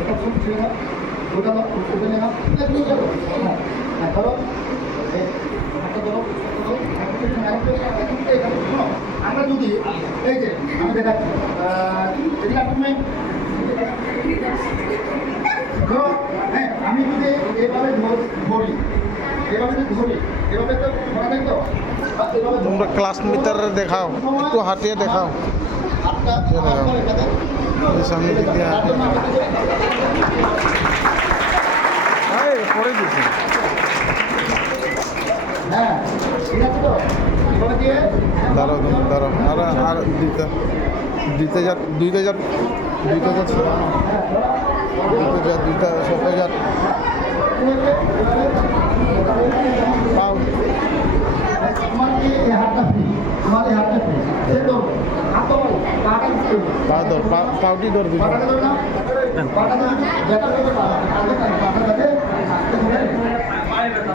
এটা খুব ছিল না ওটা না ওটা না এটা নিয়ে যাবো হ্যাঁ হ্যাঁ ধরো একটা ধরো আমরা যদি এই যে আমি দেখাচ্ছি এদিকে আপনি ধরো হ্যাঁ আমি যদি এভাবে ধরি এভাবে যদি ধরি এভাবে তো ধরা যায় তো তোমরা ক্লাস মিটারে দেখাও, একটু হাঁটিয়ে দেখাও। এই সামনে দিক দিয়ে হাঁটিয়ে পরে দিচ্ছি। হ্যাঁ ঠিক আছে তো এভাবে দিয়ে দাঁড়াও দাঁড়াও আর দিতে যা দুইটা যা সবাই যা পাও তোমার এই হাতটা ফ্রি তোমার এই হাতটা ফ্রি সে তো হাত তো পাটা দিতে পাউটি ধর পাটা ধরে না পাটা ধরে ব্যাটা ধরে পাটা